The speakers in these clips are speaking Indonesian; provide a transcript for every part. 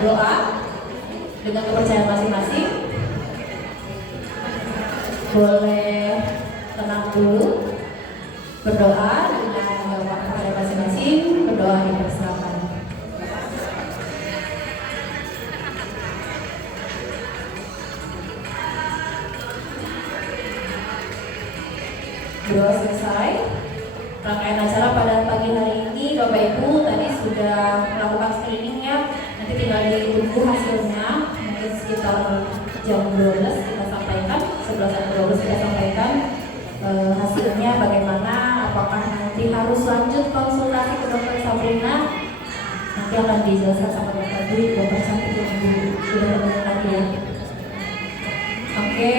doa dengan kepercayaan masing-masing. Boleh tenang dulu, berdoa dengan kepercayaan masing-masing, berdoa dipersilakan. Berdoa selesai. Rangkaian acara pada pagi hari ini Bapak Ibu tadi sudah melakukan screening ya. Nanti tinggal ditunggu hasilnya. Mungkin sekitar jam 12 kita sampaikan, 11.12 kita sampaikan hasilnya bagaimana. Apakah nanti harus lanjut konsultasi ke Dokter Sabrina? Nanti akan dijelaskan sama Dokter Dwi, Dokter Sabrina yang sudah ketemu tadi ya. Oke,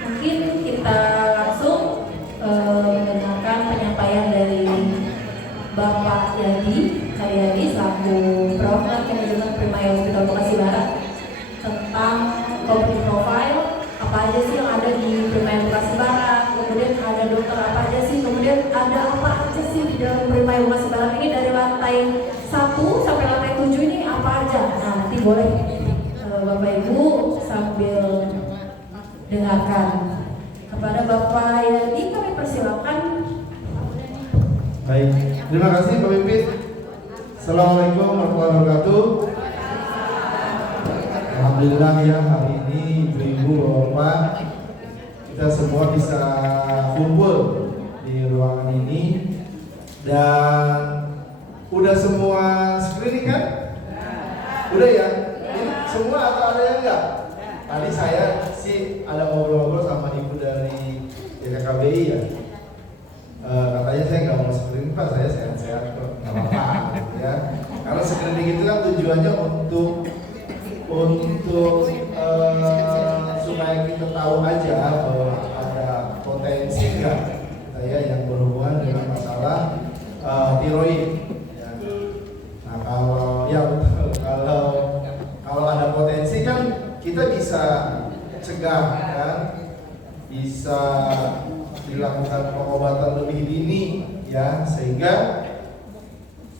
mungkin kita langsung mendengarkan penyampaian dari Bapak Yadi Haryadi selaku Perawat Manajemen Primaya Hospital Bekasi Barat tentang company profile, apa aja sih yang ada di Primaya Bekasi Barat, kemudian ada dokter apa aja sih, kemudian ada apa aja sih di dalam Primaya Bekasi Barat ini dari lantai 1 sampai lantai 7 ini apa aja. Nah, nanti boleh Bapak Ibu sambil dengarkan. Kepada Bapak Yadi kami persilakan. Baik, terima kasih Pak Pipit. Assalamualaikum warahmatullahi wabarakatuh. Alhamdulillah ya, hari ini Ibu-Ibu, Bapak, kita semua bisa kumpul di ruangan ini. Dan udah semua screening kan? Udah ya? Ini semua atau ada yang enggak? Tadi saya sih ada ngobrol-ngobrol sama ibu dari KKBI ya. Katanya saya nggak mau screening Pak, saya sehat-sehat kok, nggak apa-apa gitu ya. Karena screening itu kan tujuannya untuk supaya kita tahu aja bahwa ada potensi nggak saya yang berhubungan dengan masalah tiroid. Ya. Nah kalau ya betul, kalau ada potensi kan kita bisa cegah kan, bisa dilakukan pengobatan lebih dini ya, sehingga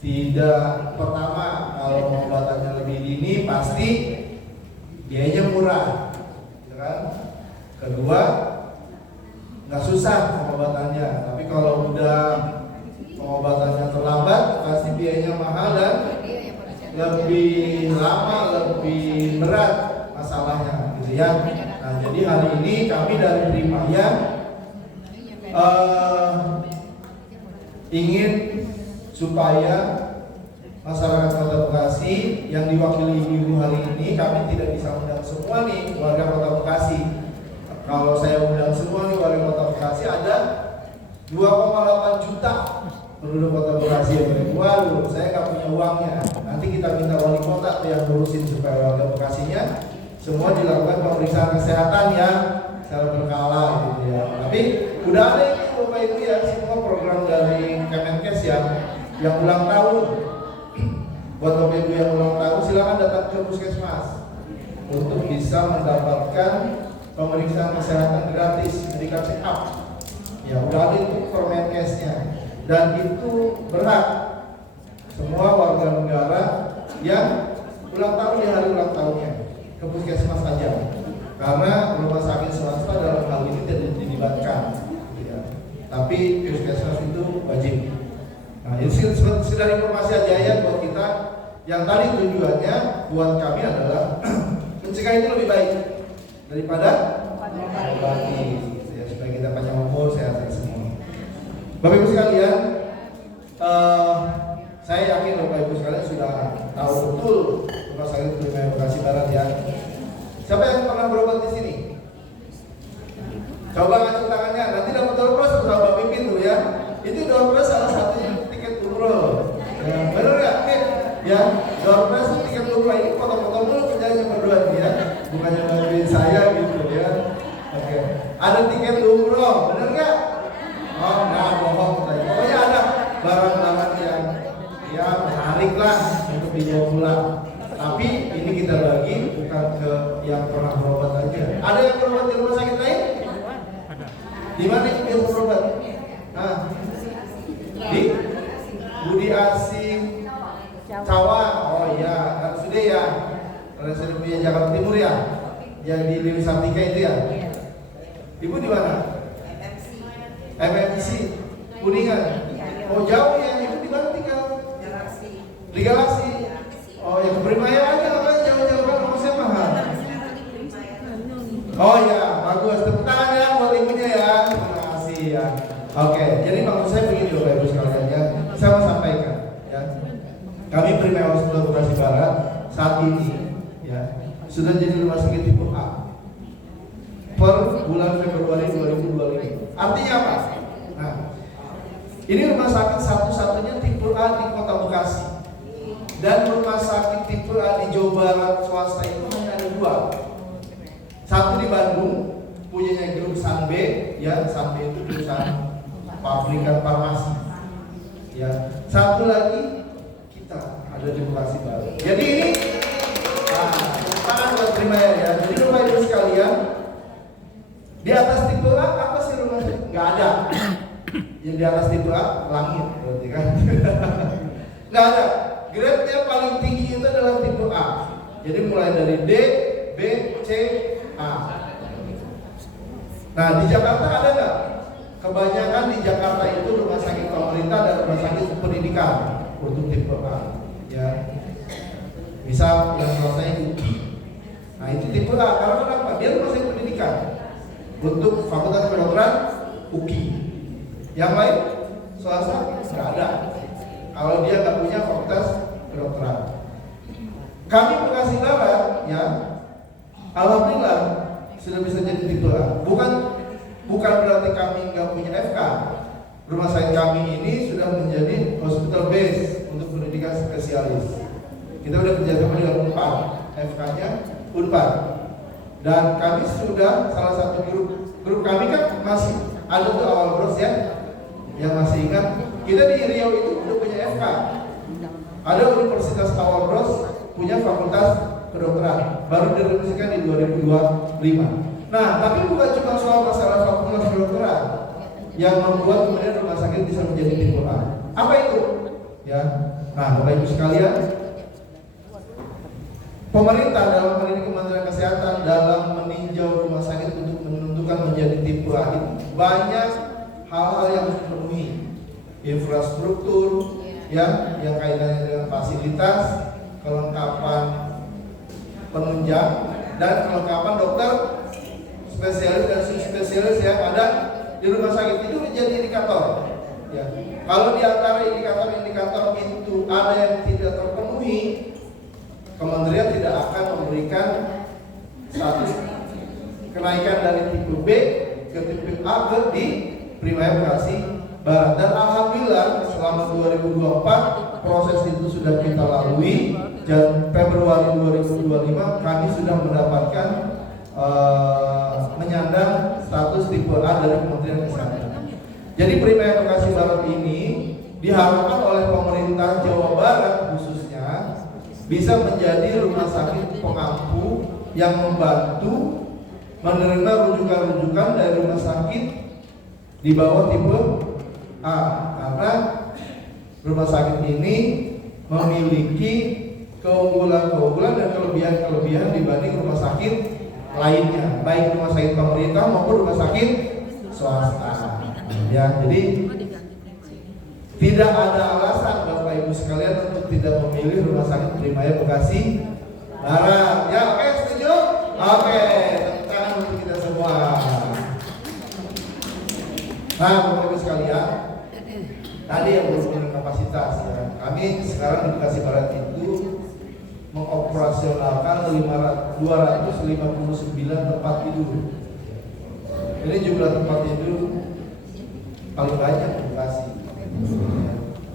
tidak, pertama kalau pengobatannya lebih dini pasti biayanya murah ya kan? Kedua nggak susah pengobatannya, tapi kalau udah pengobatannya terlambat pasti biayanya mahal dan lebih lama, lebih berat masalahnya gitu ya. Nah jadi hari ini kami dari Primaya ingin supaya masyarakat Kota Bekasi yang diwakili ibu hari ini, kami tidak bisa undang semua nih warga Kota Bekasi. Kalau saya undang semua nih warga Kota Bekasi, ada 2,8 juta penduduk Kota Bekasi yang waduh, saya nggak punya uangnya. Nanti kita minta wali kota yang ngurusin supaya warga Bekasinya semua dilakukan pemeriksaan kesehatan ya secara berkala gitu ya. Tapi udah ada ini Bapak Ibu ya, semua program dari Kemenkes yang ulang tahun. Buat Bapak Ibu yang ulang tahun silakan datang ke puskesmas untuk bisa mendapatkan pemeriksaan kesehatan gratis, medical check up. Ya udah ada itu Kemenkesnya dan itu berhak semua warga negara yang ulang tahun di hari ulang tahunnya ke puskesmas saja, karena rumah sakit swasta dalam hal ini tidak dilibatkan ya. Tapi puskesmas itu wajib. Nah ini sekedar informasi aja ya buat kita, yang tadi tujuannya buat kami adalah mencegah itu lebih baik daripada mengobati ya, supaya kita panjang umur, sehat semua. Bapak Ibu sekalian, saya yakin Bapak Ibu sekalian sudah tahu betul rumah sakit Primaya Bekasi Barat ya. Siapa yang pernah berobat di sini? Coba ngacung tangannya, nanti dapat door prize bersama Bapak Pimpin tuh ya. Itu door prize salah satunya tiket umroh. Ya, benar nggak? Ya, door prize tiket umroh ini foto-foto dulu kerjanya berdua nih ya, bukannya bantuin saya gitu ya. Oke, ada tiket umroh, benar nggak? Oh, nggak bohong tadi. Pokoknya ada barang-barang yang ya menarik lah untuk dibawa pulang. Tapi ini kita bagi bukan ke yang pernah berobat aja. Ada yang berobat di rumah sakit lain? Di mana yang biasa berobat? Nah, di Budi Asih Cawang. Oh iya, kan sudah ya. Presiden punya Jakarta Timur ya, yang di Dewi Sartika itu ya. Ibu di mana? MMC Kuningan. Oh jauh ya, ibu di mana tinggal? Di Galaksi. Oh ya, ke Primaya aja, apa jauh-jauh kan rumah saya mahal. Oh ya, bagus. Tepuk tangan ya buat ibunya ya. Terima kasih ya. Oke, jadi maksud saya begitu Bapak Ibu sekalian ya. Saya mau sampaikan ya. Kami Primaya Hospital Bekasi Barat saat ini ya sudah jadi rumah sakit tipe A per bulan Februari 2025. Artinya apa? Nah, ini rumah sakit satu-satunya tipe A di Kota Bekasi. Dan rumah sakit tipe A di Jawa Barat swasta itu hanya ada 2. Satu di Bandung, punyanya grup Sanbe, ya Sanbe itu perusahaan pabrikan farmasi. Ya, satu lagi kita ada di Bekasi Barat. Jadi ini, buat Primaya ya. Jadi Bapak Ibu sekalian, di atas tipe A apa sih rumah sakit? Nggak ada. Yang di atas tipe A langit, berarti kan? Nggak ada. Grade-nya paling tinggi itu adalah tipe A. Jadi mulai dari D, B, C, A. Nah di Jakarta ada nggak? Kebanyakan di Jakarta itu rumah sakit pemerintah dan rumah sakit pendidikan untuk tipe A. Ya. Misal yang swastanya UPI. Nah itu tipe A. Karena kenapa? Dia rumah sakit pendidikan untuk Fakultas Kedokteran UPI. Yang lain swasta nggak ada. Kalau dia nggak punya fakultas kedokteran. Kami Bekasi Barat, ya, alhamdulillah sudah bisa jadi tipe A. Bukan berarti kami nggak punya FK. Rumah sakit kami ini sudah menjadi hospital base untuk pendidikan spesialis. Kita udah kerjasama dengan Unpad, FK-nya Unpad. Dan kami sudah salah satu grup kami kan masih ada tuh awal bros ya, yang masih ingat. Kita di Riau itu udah punya FK. Ada Universitas Awal Bros punya fakultas kedokteran, baru diresmikan di 2025. Nah, tapi bukan cuma soal masalah fakultas kedokteran yang membuat kemudian rumah sakit bisa menjadi tipe A. Apa itu? Ya. Nah, Bapak Ibu sekalian, pemerintah dalam hal ini Kementerian Kesehatan dalam meninjau rumah sakit untuk menentukan menjadi tipe A itu banyak hal-hal yang harus dipenuhi. Infrastruktur, ya, yang kaitannya dengan fasilitas, kelengkapan penunjang, dan kelengkapan dokter spesialis dan subspesialis yang ada di rumah sakit itu menjadi indikator. Ya. Kalau di antara indikator-indikator itu ada yang tidak terpenuhi, kementerian tidak akan memberikan status kenaikan dari tipe B ke tipe A ke di Primaya Bekasi Barat. Dan alhamdulillah selama 2024 proses itu sudah kita lalui, dan Februari 2025 kami sudah mendapatkan menyandang status tipe A dari Kementerian Kesehatan. Jadi Primaya Bekasi Barat ini diharapkan oleh pemerintah Jawa Barat khususnya bisa menjadi rumah sakit pengampu yang membantu menerima rujukan-rujukan dari rumah sakit di bawah tipe A, karena rumah sakit ini memiliki keunggulan-keunggulan dan kelebihan-kelebihan dibanding rumah sakit lainnya, baik rumah sakit pemerintah maupun rumah sakit swasta. Ya, jadi tidak ada alasan Bapak Ibu sekalian untuk tidak memilih rumah sakit Primaya Bekasi Barat. Ya, oke, setuju? Oke, tepuk tangan untuk kita semua. Nah, Bapak Ibu sekalian, tadi yang berhubungan kapasitas ya. Kami sekarang di Bekasi Barat itu mengoperasionalkan 259 tempat tidur. Ini jumlah tempat tidur paling banyak di Bekasi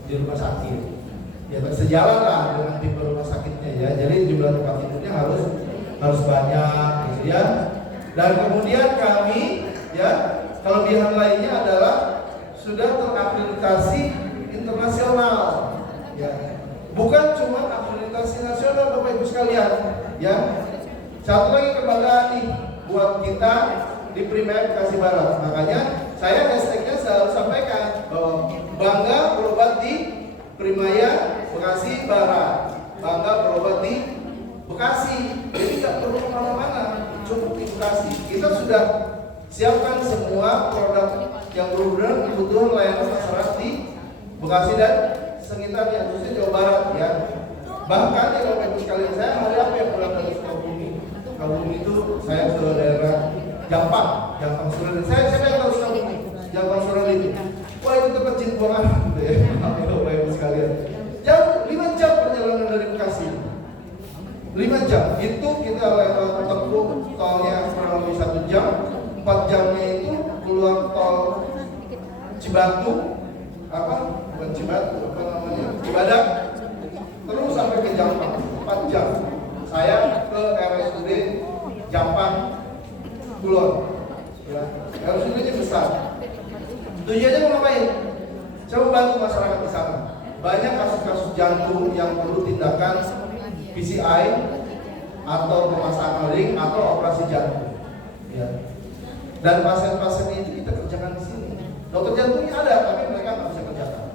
di rumah sakit. Ya sejalan lah dengan tipe rumah sakitnya ya. Jadi jumlah tempat tidurnya harus banyak, gitu ya. Dan kemudian kami ya, kelebihan lainnya adalah sudah terakreditasi internasional. Ya. Bukan cuma akreditasi nasional Bapak Ibu sekalian, ya. Satu lagi kebanggaan nih buat kita di Primaya Bekasi Barat. Makanya saya hashtagnya selalu sampaikan bahwa bangga berobat di Primaya Bekasi Barat, bangga berobat di Bekasi. sudah siapkan semua produk yang benar kebutuhan layanan masyarakat di Bekasi dan sekitarnya, khususnya Jawa Barat ya. Bahkan ya Bapak Ibu sekalian, saya hari apa yang pulang dari Sukabumi? Sukabumi itu saya ke daerah Jampang Surat. Saya yang tahu Sukabumi, Jampang Surat itu. Wah itu terkecil banget gitu ya, Bapak Ibu sekalian. Jauh 5 jam perjalanan dari Bekasi. 5 jam itu kita lewat tempuh tolnya kurang lebih 1 jam. 4 jamnya itu keluar tol Cibatu, bukan Cibatu, Cibadak, terus sampai ke Jampang 4 jam. Saya ke RSUD Jampang Kulon. Ya, RSUD-nya besar. Tujuannya mau ngapain? Saya mau bantu masyarakat di sana. Banyak kasus-kasus jantung yang perlu tindakan PCI atau pemasangan ring atau operasi jantung. Ya. Dan pasien-pasien itu kita kerjakan di sini. Dokter jantungnya ada, tapi mereka nggak bisa kerjakan.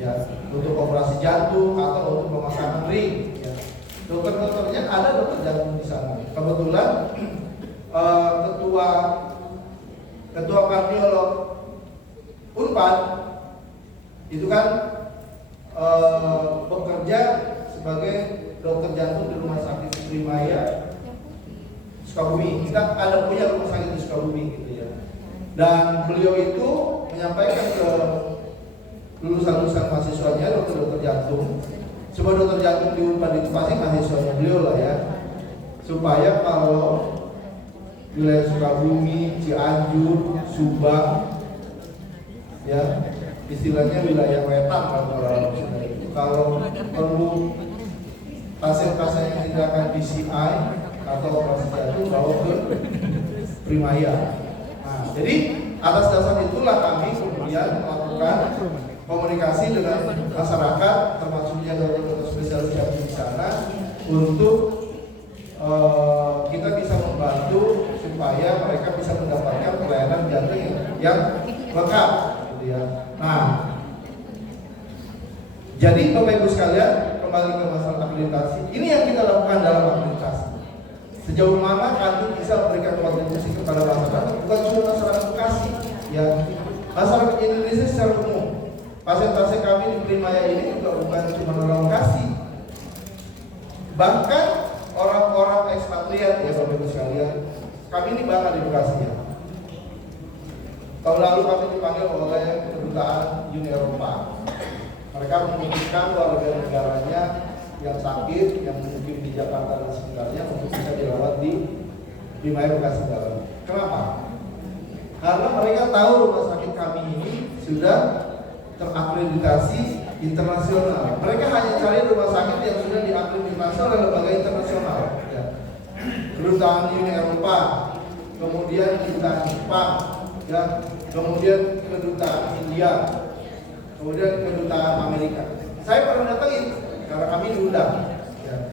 Ya, untuk operasi jantung atau untuk pemasangan ring. Ya. Dokter-dokternya ada dokter jantung di sana. Kebetulan ketua kardiolog Unpad itu kan bekerja sebagai dokter jantung di Rumah Sakit Primaya Sukabumi. Kita ada punya rumah sakit di Sukabumi gitu ya. Dan beliau itu menyampaikan ke lulusan-lulusan mahasiswanya dokter-dokter jantung. Semua dokter jantung di Unpad itu pasti mahasiswanya beliau lah ya. Supaya kalau wilayah Sukabumi, Cianjur, Subang, ya istilahnya wilayah wetan kalau perlu pasien-pasien yang tindakan PCI atau operasi jantung bawa ke Primaya. Nah, jadi atas dasar itulah kami kemudian melakukan komunikasi dengan masyarakat, termasuknya dokter spesialis jantung di sana, untuk kita bisa membantu supaya mereka bisa mendapatkan pelayanan jantung yang lengkap, gitu ya. Nah, jadi Bapak Ibu sekalian, kembali ke masalah akreditasi. Ini yang kita lakukan dalam akreditasi. Sejauh mana kami bisa memberikan kontribusi kepada masyarakat, bukan cuma masyarakat Bekasi, ya, masyarakat Indonesia secara umum. Pasien-pasien kami di Primaya ini juga bukan cuma orang Bekasi, bahkan orang-orang ekspatriat ya Bapak Ibu sekalian. Kami ini bangga di Bekasi ya. Tahun lalu kami dipanggil oleh kedutaan Uni Eropa. Mereka memungkinkan warga negaranya yang sakit, yang mungkin di Jakarta dan sekitarnya untuk bisa dirawat di Primaya Bekasi Barat. Kenapa? Karena mereka tahu rumah sakit kami ini sudah terakreditasi internasional. Mereka hanya cari rumah sakit yang sudah diakreditasi oleh lembaga internasional. Ya. Kedutaan Uni Eropa, kemudian kedutaan Jepang, ya, kemudian kedutaan India, kemudian kedutaan Amerika. Saya pernah datangin karena kami diundang.